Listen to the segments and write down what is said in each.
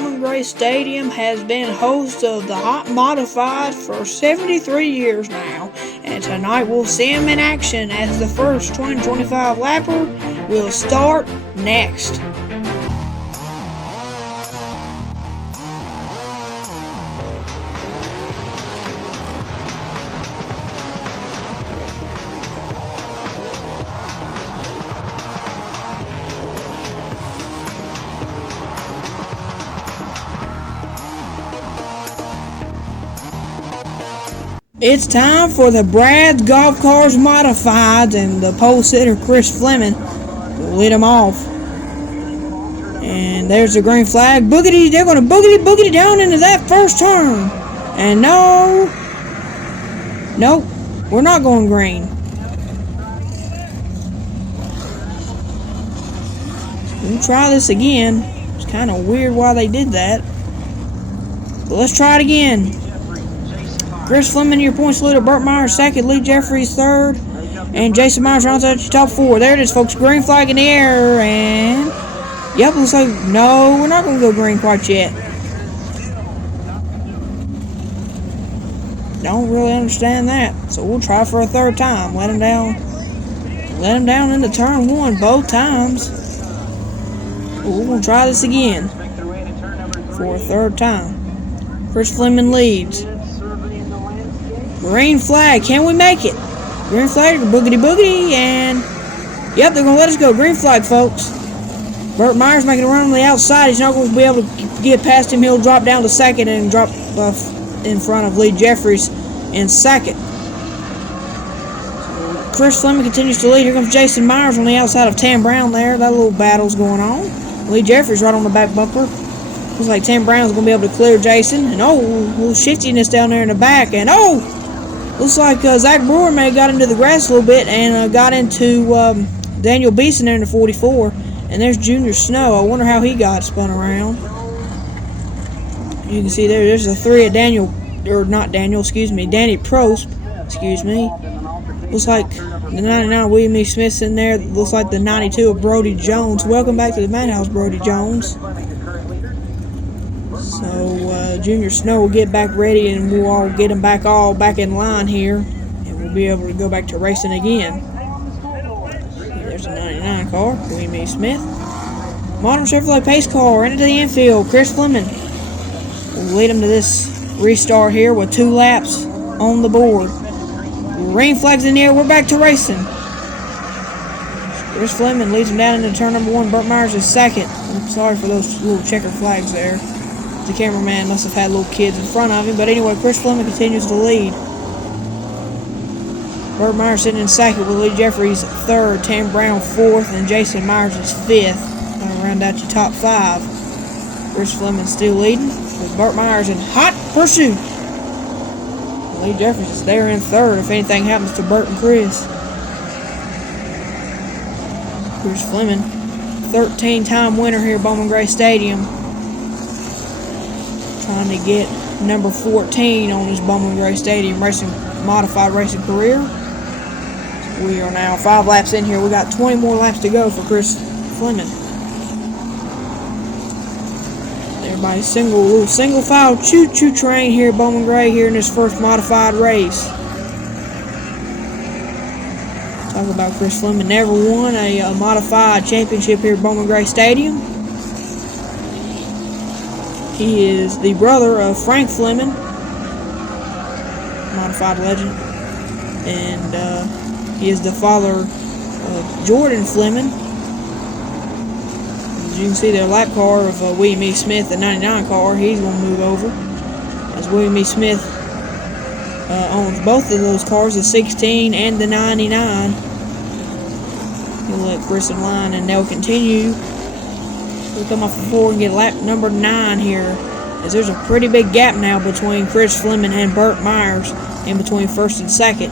Bowman Gray Stadium has been host of the Hot Modifieds for 73 years now, and tonight we'll see him in action as the first 2025 lapper will start next. It's time for the Brad's Golf Cars Modifieds, and the pole sitter Chris Fleming will lead them off. And there's the green flag. Boogity, they're going to boogity down into that first turn. And nope, we're not going green. We'll try this again. It's kind of weird why they did that. But let's try it again. Chris Fleming, your points leader. Burt Myers second. Lee Jeffries third. And Jason Myers rounds out your top four. There it is, folks. Green flag in the air. And yep, looks like no, we're not going to go green quite yet. Don't really understand that. So we'll try for a third time. Let him down into turn one both times. We're going to try this again for a third time. Chris Fleming leads. Green flag, can we make it? Green flag, boogity, and yep, they're going to let us go. Green flag, folks. Burt Myers making a run on the outside. He's not going to be able to get past him. He'll drop down to second and drop in front of Lee Jeffries in second. Chris Fleming continues to lead. Here comes Jason Myers on the outside of Tam Brown there. That little battle's going on. Lee Jeffries right on the back bumper. Looks like Tam Brown's going to be able to clear Jason. And a little shiftiness down there in the back. And looks like Zach Brewer may have got into the grass a little bit and got into Daniel Beeson there in the 44. And there's Junior Snow. I wonder how he got spun around. You can see there's a 3 of Danny Prost. Looks like the 99 William E. Smith's in there. Looks like the 92 of Brody Jones. Welcome back to the Madhouse, Brody Jones. So Junior Snow will get back ready, and we'll all get him all back in line here, and we'll be able to go back to racing again. There's a 99 car, William E. Smith. Modern Chevrolet pace car into the infield. Chris Fleming will lead him to this restart here with 2 laps on the board. Green flags in the air. We're back to racing. Chris Fleming leads him down into turn number 1. Burt Myers is second. I'm sorry for those little checker flags there. The cameraman must have had little kids in front of him. But anyway, Chris Fleming continues to lead. Burt Myers sitting in second with Lee Jeffries third, Tam Brown fourth, and Jason Myers is fifth. Gonna round out your top 5. Chris Fleming still leading with Burt Myers in hot pursuit. Lee Jeffries is there in third if anything happens to Burt and Chris. Chris Fleming, 13-time winner here at Bowman Gray Stadium. Trying to get number 14 on his Bowman Gray Stadium modified racing career. We are now 5 laps in here. We got 20 more laps to go for Chris Fleming. Everybody's single file choo-choo train here at Bowman Gray here in this first modified race. Talk about Chris Fleming never won a modified championship here at Bowman Gray Stadium. He is the brother of Frank Fleming, modified legend, and he is the father of Jordan Fleming. As you can see, the lap car of William E. Smith, the 99 car, he's going to move over. As William E. Smith owns both of those cars, the 16 and the 99. He'll let Chris in line, and they'll continue. We'll come off the floor and get lap number 9 here, as there's a pretty big gap now between Chris Fleming and Burt Myers in between first and second.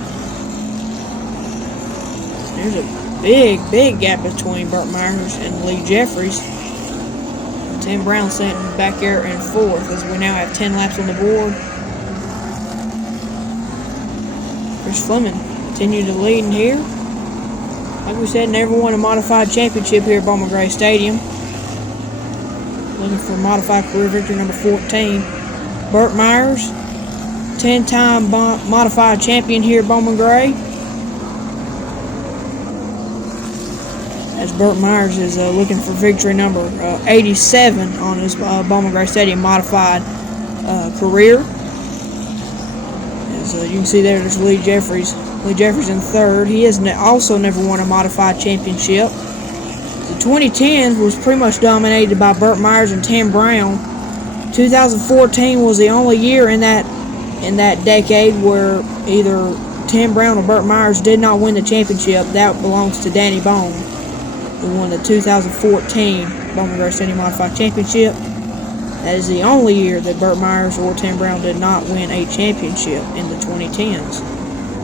There's a big gap between Burt Myers and Lee Jeffries. Tim Brown sitting back there in fourth, as we now have 10 laps on the board. Chris Fleming continue to lead in here. Like we said, never won a modified championship here at Bowman Gray Stadium. looking for modified career victory number 14. Burt Myers, 10-time modified champion here at Bowman Gray. As Burt Myers is looking for victory number 87 on his Bowman Gray Stadium modified career. As you can see there's Lee Jeffries. Lee Jeffries in third. He has also never won a modified championship. The 2010s was pretty much dominated by Burt Myers and Tim Brown. 2014 was the only year in that decade where either Tim Brown or Burt Myers did not win the championship. That belongs to Danny Bone, who won the 2014 Bowman Gray Stadium Modified Championship. That is the only year that Burt Myers or Tim Brown did not win a championship in the 2010s.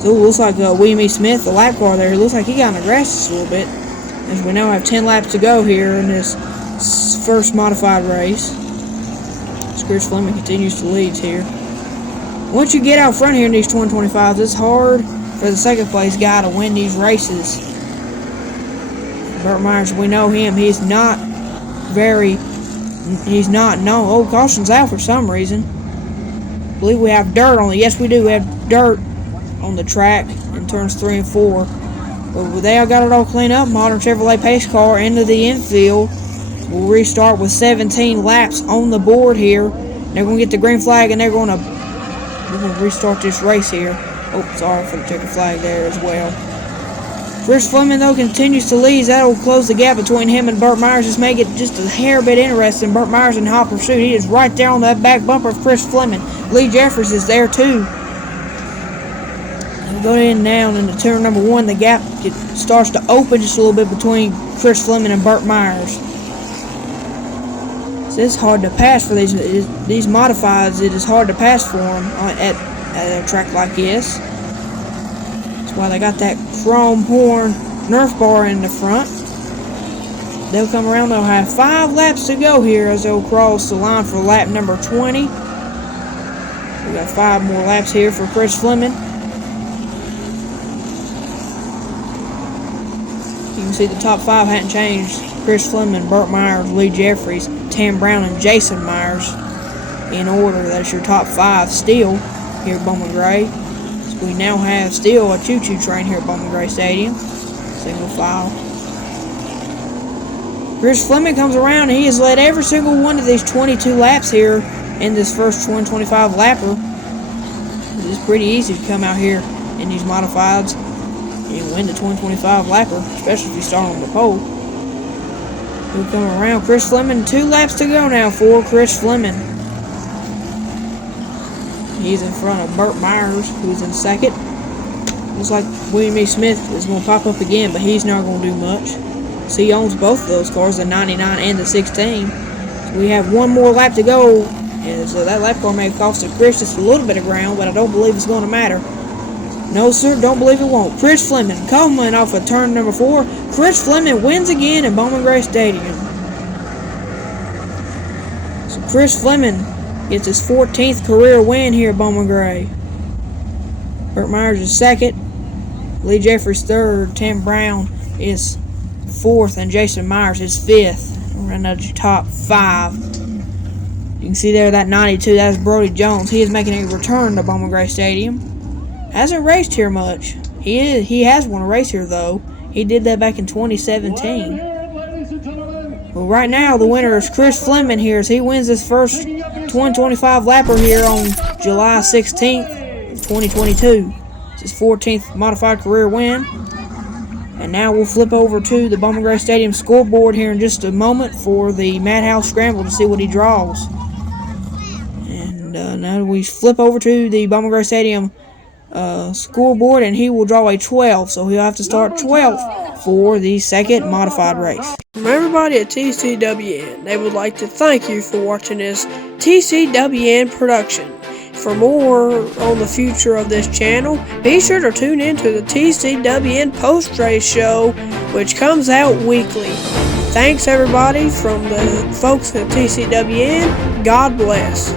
So it looks like William E. Smith, the lap car there, it looks like he got in the grass a little bit, as we now have 10 laps to go here in this first modified race. Chris Fleming continues to lead here. Once you get out front here in these 2025s, it's hard for the second place guy to win these races. Burt Myers, we know him. He's not known. Oh, caution's out for some reason. I believe we have dirt on it. Yes, we do. We have dirt on the track in turns 3 and 4. But they all got it all cleaned up. Modern Chevrolet pace car into the infield. We'll restart with 17 laps on the board here. They're going to get the green flag, and we're going to restart this race here. Oh, sorry for the checkered flag there as well. Chris Fleming, though, continues to lead. That will close the gap between him and Burt Myers. Just make it just a hair bit interesting. Burt Myers in hot pursuit. He is right there on that back bumper of Chris Fleming. Lee Jeffries is there, too. We'll go in now into turn number 1. The gap starts to open just a little bit between Chris Fleming and Burt Myers. So it's hard to pass for these modifieds. It is hard to pass for them at a track like this. That's why they got that chrome horn Nerf bar in the front. They'll come around. They'll have 5 laps to go here as they'll cross the line for lap number 20. We got 5 more laps here for Chris Fleming. You can see the top 5 hadn't changed. Chris Fleming, Burt Myers, Lee Jeffries, Tim Brown, and Jason Myers in order. That's your top 5 still here at Bowman Gray. So we now have still a choo-choo train here at Bowman Gray Stadium. Single file. Chris Fleming comes around, and he has led every single one of these 22 laps here in this first 125 lapper. It's pretty easy to come out here in these modifieds and win the 125 lapper, especially if you start on the pole. He'll come around. Chris Fleming, 2 laps to go now for Chris Fleming. He's in front of Burt Myers, who's in second. Looks like William E. Smith is going to pop up again, but he's not going to do much. So he owns both of those cars, the 99 and the 16. So we have 1 more lap to go. And so that lap car may have costed Chris just a little bit of ground, but I don't believe it's going to matter. No, sir, don't believe it won't. Chris Fleming coming off of turn number 4. Chris Fleming wins again at Bowman Gray Stadium. So Chris Fleming gets his 14th career win here at Bowman Gray. Burt Myers is second. Lee Jeffries third. Tim Brown is 4th. And Jason Myers is 5th. We're running out your top 5. You can see there that 92. That's Brody Jones. He is making a return to Bowman Gray Stadium. Hasn't raced here much. He has won a race here, though. He did that back in 2017. Well, right now, the winner is Chris Fleming here as he wins his first 125 lapper here on July 16th, 2022. It's his 14th modified career win. And now we'll flip over to the Bowman Gray Stadium scoreboard here in just a moment for the Madhouse Scramble to see what he draws. And now we flip over to the Bowman Gray Stadium scoreboard, and he will draw a 12, so he'll have to start 12th for the second modified race. From everybody at TCWN, they would like to thank you for watching this TCWN production. For more on the future of this channel, be sure to tune in to the TCWN post-race show, which comes out weekly. Thanks everybody from the folks at TCWN. God bless.